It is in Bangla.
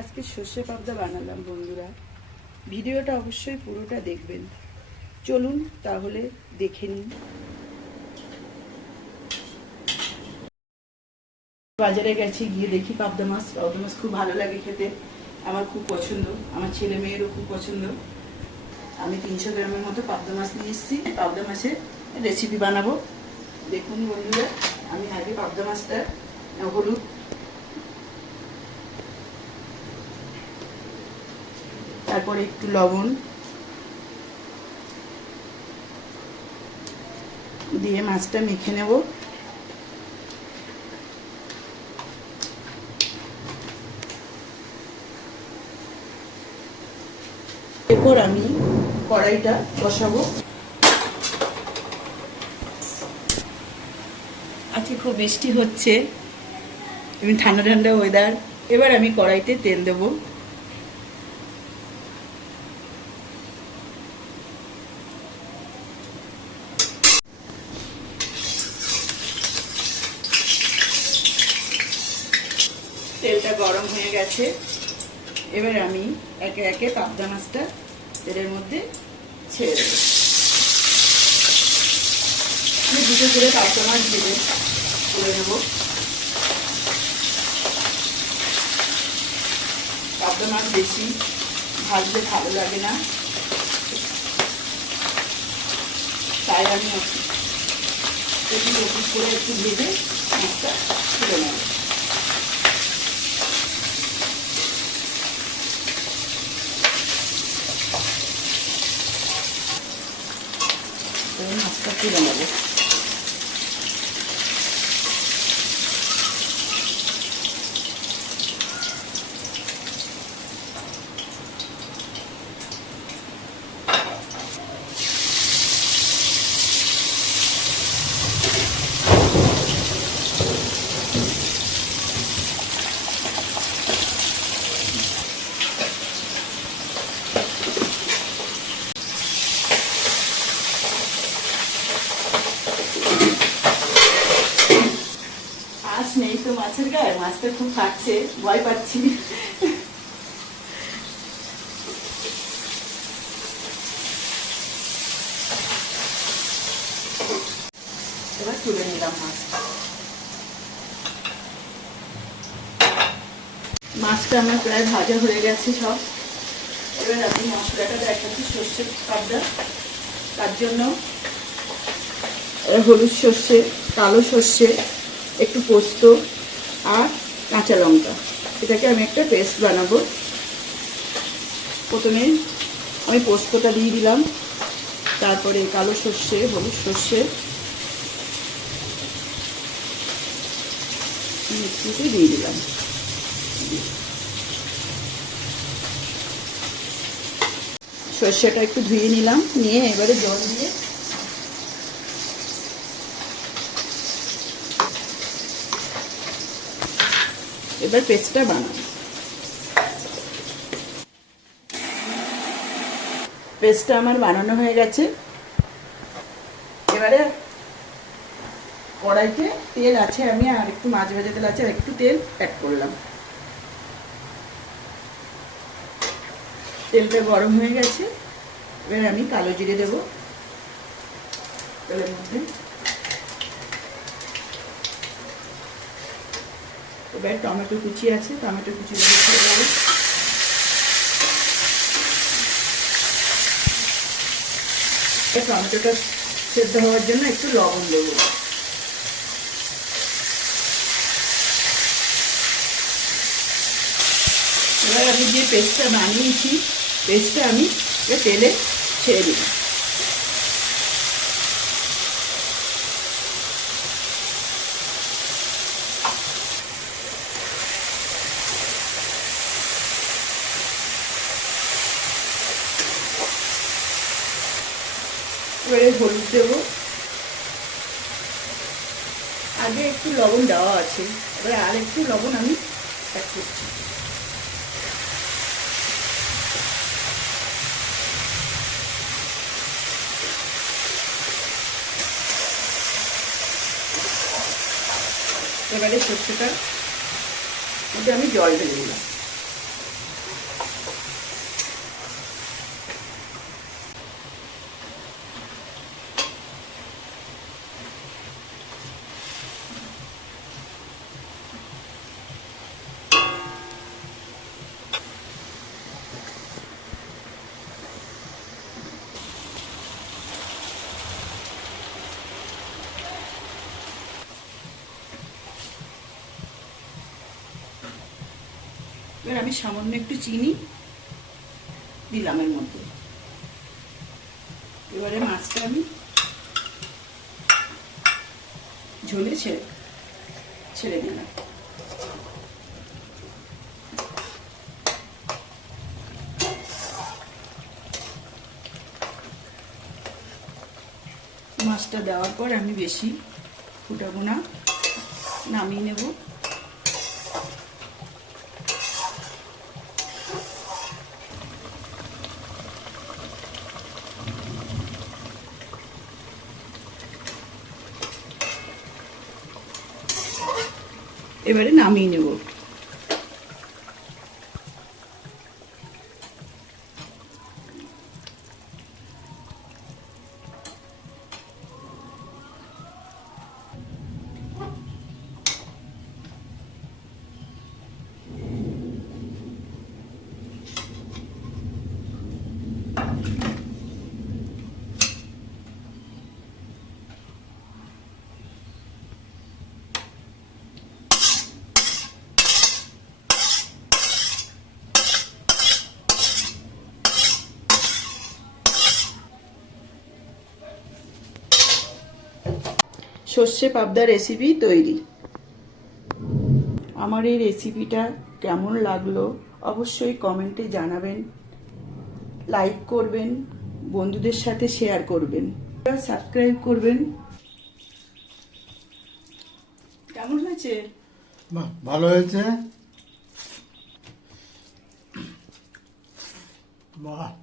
আজকে সর্ষে পাবদা বানালাম বন্ধুরা। ভিডিওটা অবশ্যই পুরোটা দেখবেন। চলুন তাহলে দেখে নিন। বাজারে গেছি, গিয়ে দেখি পাবদা মাছ খুব ভালো লাগে খেতে। আমার খুব পছন্দ, আমার ছেলে মেয়েরও খুব পছন্দ। আমি 300 গ্রামের মতো পাবদা মাছ নিয়ে এসেছি। পাবদা মাছের রেসিপি বানাবো। দেখুন বন্ধুরা, আমি আগে পাবদা মাছটা হলুদ, তারপরে একটু লবণ দিয়ে মাছটা মেখে নেব। এরপর আমি কড়াইটা বসাবো। আজকে খুব বৃষ্টি হচ্ছে, ঠান্ডা ঠান্ডা ওয়েদার। এবার আমি কড়াইতে তেল দেবো। তেলটা গরম হয়ে গেছে। এবার আমি একে একে পাবদা মাছটা তেলের মধ্যে ছেড়ে দেবো। আমি দুটো করে পাবদা মাছ ভেজে তুলে নেব। পাবদা মাছ বেশি ভাজলে ভালো লাগে না, তাই আমি করে একটু ভেজে মাছটা তুলে নেব। মাছটা তুলে নেব। নেই তো মাছের গায়ে, মাছটা খুব ফাটছে, ভয় পাচ্ছি। এবার তুলে নিলাম মাছটা আমার প্রায় ভাজা হয়ে গেছে সব। এবার আমি মশলাটা দেখাচ্ছি। সর্ষে পাবদা, তার জন্য হলুদ সর্ষে, কালো সর্ষে, একটু পোস্ত আর কাঁচা লঙ্কা, এটাকে আমি একটা পেস্ট বানাবো। প্রথমে আমি পোস্তটা দিয়ে দিলাম, তারপরে কালো সর্ষে, হলুদ সর্ষে মিক্সিতে দিয়ে দিলাম। সর্ষেটা একটু ধুয়ে নিলাম, নিয়ে এবারে জল দিয়ে এবার পেস্টটা বানাবো। পেস্টটা আমার বানানো হয়ে গেছে। এবারে কড়াইতে তেল আছে, আমি আর একটু মাছ ভাজা তেল আছে, আর একটু তেল অ্যাড করলাম। তেলটা গরম হয়ে গেছে। এবার আমি কালো জিরে দেবো তেলের মধ্যে। এবার টমেটো কুচি আছে, টমেটো কুচি ছেড়ে দেবো। টমেটোটা সেদ্ধ হওয়ার জন্য একটু লবণ দেবো। এবার আমি যে পেস্টটা বানিয়েছি, পেস্টটা আমি তেলে ছেড়ে দিই। এবারে হলুদ দেবো। আগে একটু লবণ দেওয়া আছে, এবার আর একটু লবণ আমি অ্যাড করছি। এবারে সর্ষেটার মধ্যে আমি জল ঢেলে দিলাম। এবার আমি সামান্য একটু চিনি দিলাম এর মধ্যে। এবারে মাছটা আমি ঝোলে ছেড়ে দিলাম। মাছটা দেওয়ার পর আমি বেশি ফুটাবো না, নামিয়ে নেব। এবারে নামিয়ে নেব। সর্ষে পাবদা রেসিপি তৈরি। আমার এই রেসিপিটা কেমন লাগলো অবশ্যই কমেন্টে জানাবেন, লাইক করবেন, বন্ধুদের সাথে শেয়ার করবেন, সাবস্ক্রাইব করবেন। কেমন হয়েছে? ভালো হয়েছে। বাহ।